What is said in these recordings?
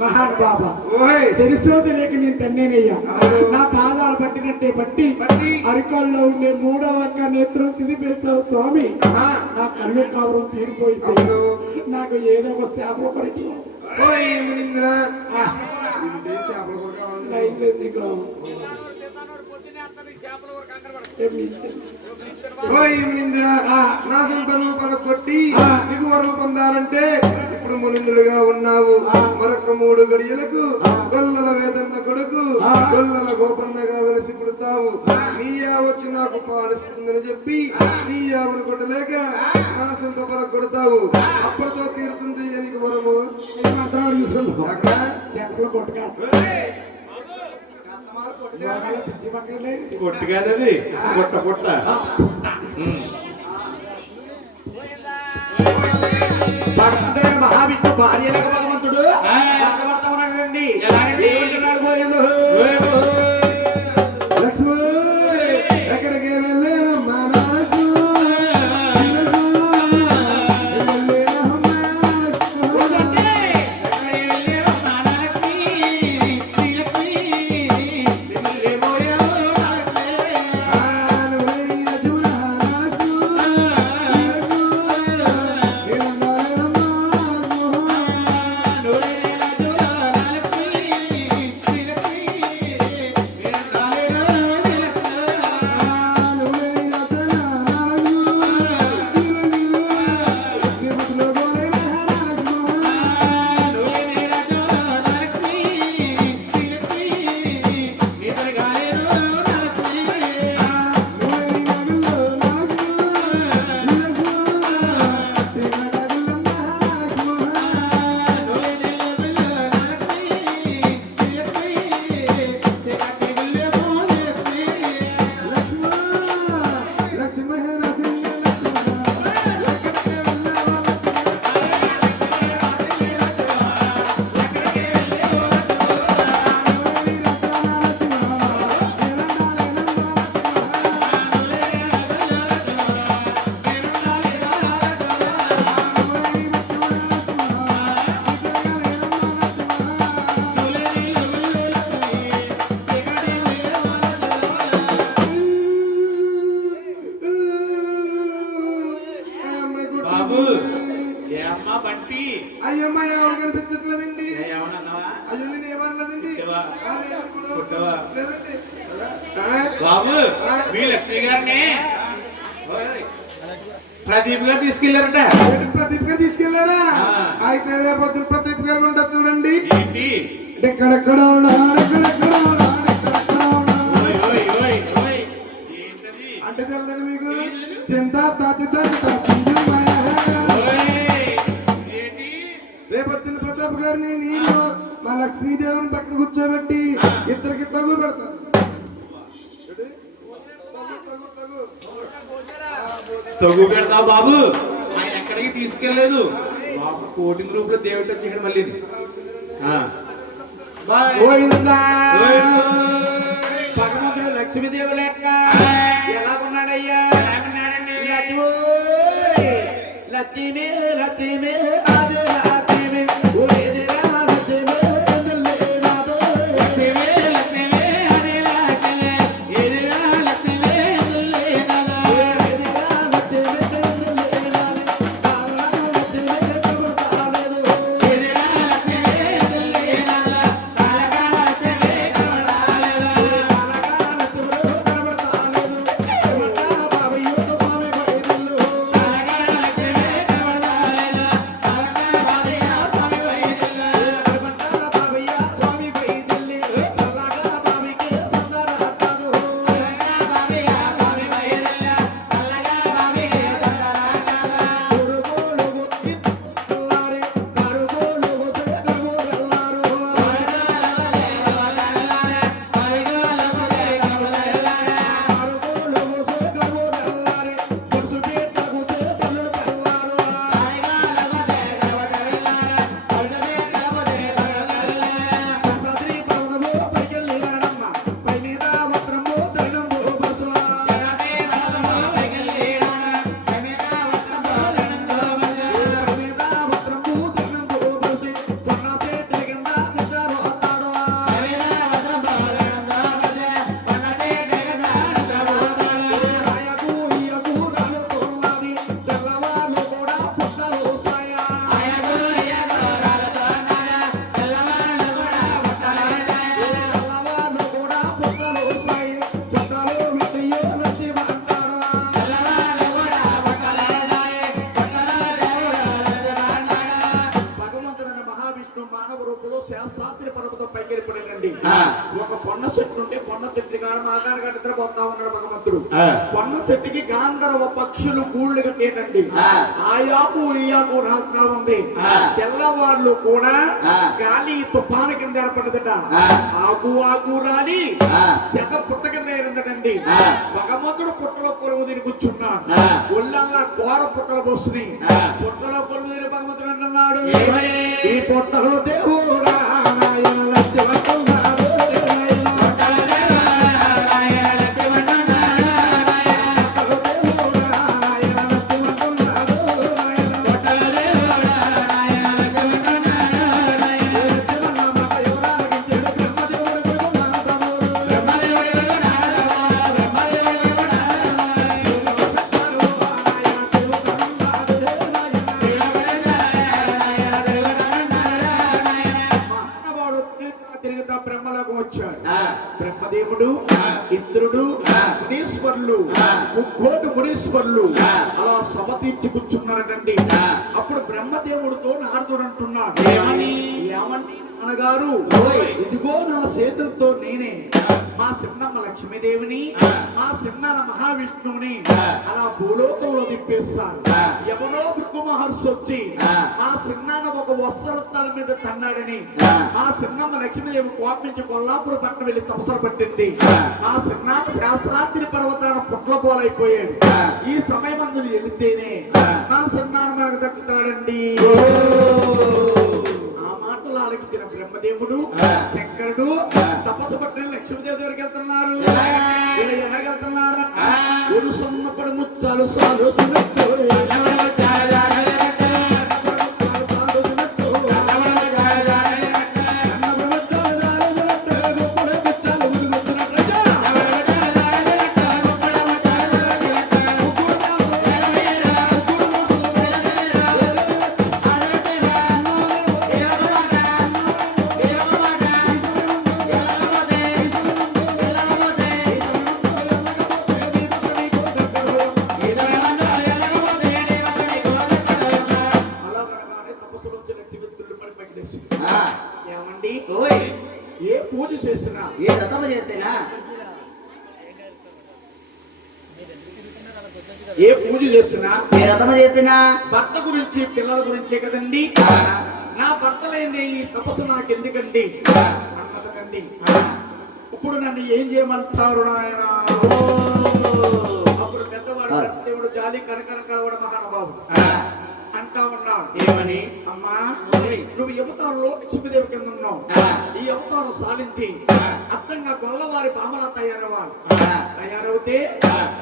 మహానుభావ తెలుసో తెలియక నేను తన్నేనయ్యా. నా పాదాలు పట్టినట్టే పట్టి అరికాల్లో ఉండే మూడవ నేత్రం చిదిపేస్తావు స్వామి. నా కన్ను కావరం తీరిపోయింది. నాకు ఏదో ఒక శాప పరిచయం నా సంపను కొట్టి నీకు వరం పొందాలంటే ఇప్పుడు మునిందులుగా ఉన్నావు. మరొక 3 గడియలకు గొల్లల వేదన్న కొడుకు గొల్లల గోపన్నగా వెలిసి పుడతావు. నీయా వచ్చి నాకు పాలిస్తుందని చెప్పి నీయావును కొట్టలేక నా సంప కొడతావు. అప్పటితో తీరుతుంది నీకు వరము. కొట్టు కాదది కొట్ట కొట్ట మహావిష్ణు భార్య భగవంతుడు భర్త ఉన్నాడండి. పోయిండు లక్ష్మి ఎక్కడికి వెళ్ళేవమ్మా నాకు అయ్యమ్మ ఎవరు కనిపించట్లేదండి. అయ్యో నేను ఏమన్నదండి. బాబు మీ లక్ష్మి గారిని ప్రదీప్ గారు తీసుకెళ్లారట. ప్రదీప్ గారు తీసుకెళ్లారా? అయితే రేపు ప్రదీప్ గారు ఉంటారు చూడండి. ఎక్కడెక్కడ అంటే తెలుదండి మీకు చింత రేపొద్దున ప్రతాప్ గారిని నేను మా లక్ష్మీదేవిని పక్కన కూర్చోబెట్టి ఇద్దరికి తగు పెడతాను. తగు పెడతా బాబు. ఆయన ఎక్కడికి తీసుకెళ్లేదు. బాబు కోటింగ్ రూపులో దేవుడు వచ్చి మళ్ళీ భగవంతుడు లక్ష్మీదేవి లెక్క ఎలా ఉన్నాడయ్యా? లక్ష్మీ లక్ష్మీ మానవ రూపంలో శాస్త్రి పర్వతం పైకెళ్ళిపోయాడండి. ఒక పొన్న చెట్టు నుండి పొన్న చెట్టు కాడ మాగారు నిద్రపోతా ఉన్నాడు భగవంతుడు. పొన్న చెట్టుకి గాంధర్వ పక్షులు గూళ్ళు కట్టేటండి. ఆయాకు ఈయాకు రాస్తా ఉంది. తెల్లవార్లు కూడా గాలి తుఫాను కింద ఏర్పడ్డదట. ఆకు ఆకు రాలి శత పుట్ట కింద ఏరిందటండి. భగవంతుడు పుట్టలో కొలువు తిని కూర్చున్నాడు. ఒళ్ళల్లా ఘోర పుట్టలు పోస్తున్నాయి. పుట్టలో కొలువు తిని భగవంతుడు అంటున్నాడు, ఈ పుట్టలో దేవుడా బ్రహ్మదేవుడు, ఇంద్రుడు, మునీశ్వరులు, ముక్కోటి మునీశ్వరులు అలా సభ తీర్చి కూర్చున్నారటండి. అప్పుడు బ్రహ్మదేవుడితో నారదుడు అంటున్నాడు, ఏమని అనగారు, ఇదిగో నా చేతులతో నేనే మా చిన్నమ్మ లక్ష్మీదేవిని, మా చిన్న మహావిష్ణువుని అలా భూలోకంలో దింపేస్తాను. ఎవరో భృగు మహర్షి వచ్చి మా చిన్నాన్న ఒక వస్త్రత్తాల మీద తన్నాడని మా చిన్నమ్మ లక్ష్మీదేవి కోట నుంచి కొల్లాపూర్ పట్టణం వెళ్లి తపస్సులు పట్టింది. మా చిన్నాన్న శాస్త్రాద్రి పర్వతాన్ని పుట్ల పోలైపోయాడు. ఈ సమయం అందులో వెళితేనే మా చిన్నాన్న మనకు దక్కుతాడండి. ఆలకించిన బ్రహ్మదేవుడు, శంకరుడు తపస్సు పట్టిన లక్ష్మీదేవి దగ్గరికి వెళ్తున్నారు. ఎలాగెళ్తున్నారు? ఉరుసున్నప్పుడు ముచ్చాలు సాలు ఏమండి, ఏ పూజ చేసినా, ఏ వ్రతం చేసినా, ఏ పూజ చేసినా, ఏ వ్రతం చేసినా భర్త గురించి పిల్లల గురించే కదండి. నా భర్త లేని ఈ తపస్సు నాకు ఎందుకండి అన్నదండి. ఇప్పుడు నన్ను ఏం చేయమంటారు నాయన? అప్పుడు పెద్దవాడు దేవుడు జాలి కనకనకడ మహానుభావుడు అంటా ఉన్నాడు, ఏమని? అమ్మా, నువ్వు అవతారంలో లక్ష్మీదేవి కింద ఉన్నావు. ఈ అవతారం సాధించి అర్థంగా గొల్లవారి పామలా తయారవుతే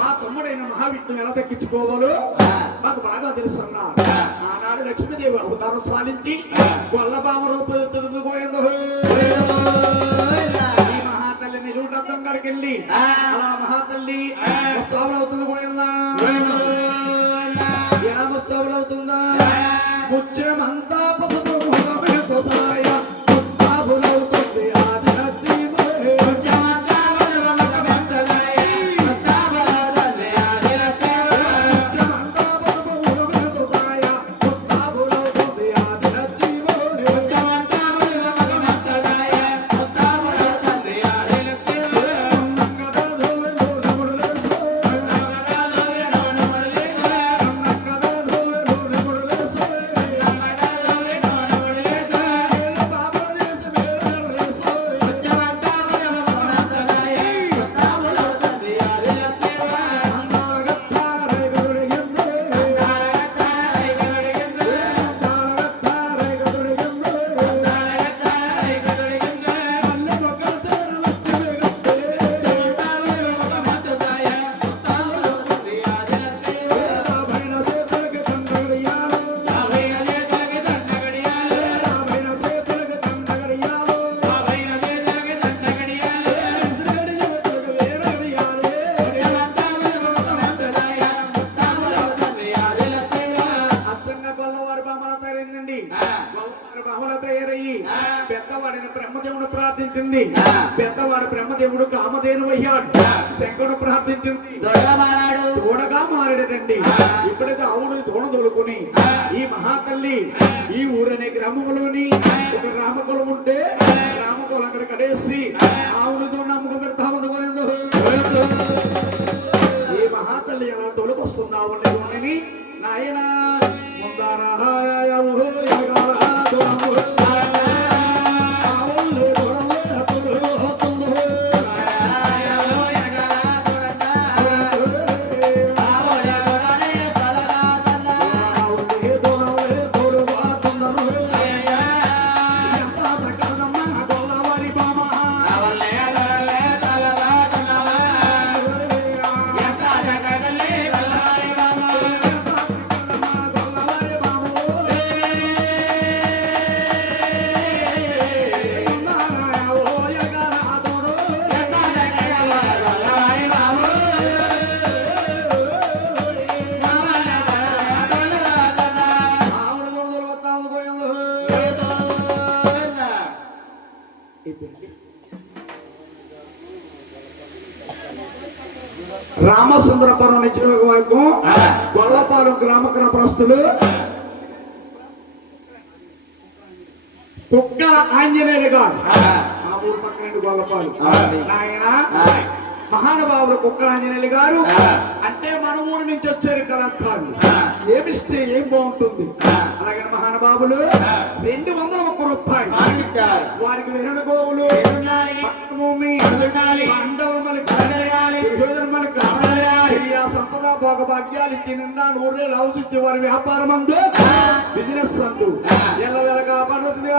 మా తమ్ముడైన మహావిష్ణువు ఎలా దక్కించుకోవాలో మాకు బాగా తెలుసున్నా. ఆనాడు లక్ష్మీదేవి అవతారం సాధించి గొల్ల పామ రూపొందుతుందో ఈ మహాతల్లిని చూడద్దం కాడికి వెళ్ళి అలా మహాతల్లి అవుతుంది పోయిందా? ఎలా ముస్తాబులవుతుందా? ముత్యమంతా పసుపు ముఖమే తోసాయ ముస్తాబులవుతుంది ఆది నదీమే. ముత్యమంతా పసుపు ముఖమే ముస్తాబులవుతుంది ఆది నదీమే. ముత్యమంతా పసుపు ముఖమే తోసాయ ముస్తాబులవుతుంది ఆది నదీమే. ముత్యమంతా పసుపు ముఖమే తోసాయ ముస్తాబులవుతుంది ఆది నదీమే. ప్రార్థించింది. పెద్దవాడు బ్రహ్మదేవుడు కామధేను అయ్యాడు. శంకరుడు ప్రార్థించింది, తోడగా మారాడండి. ఇప్పుడైతే ఆవుని తోడ తోలుకొని ఈ మహాతల్లి ఈ ఊరనే గ్రామంలోని ఒక రామసుందరపురం నుంచి వైపు గొల్లపాలెం గ్రామగ్రహస్తులు కుక్కల ఆంజనేయులు గారు ఆ ఊరు పక్కన గొల్లపాలు ఆయన మహానుభావులు కుక్కల ఆంజనేయులు గారు అంటే మన ఊరు నుంచి వచ్చారు కళాకారులు ఏమిస్తే ఏం బాగుంటుంది అలాగే మహానుభావులు 201 రూపాయలు వారికి వెరుడు గోవులు భూమి పాండవులు మనకి సంపద భోగభాగ్యాలు ఇచ్చి నిన్న 100 ఏళ్ళు అవసరించి వారి వ్యాపారం అందు బిజినెస్ అందు ఎల్ల వెలగా పడుతుంది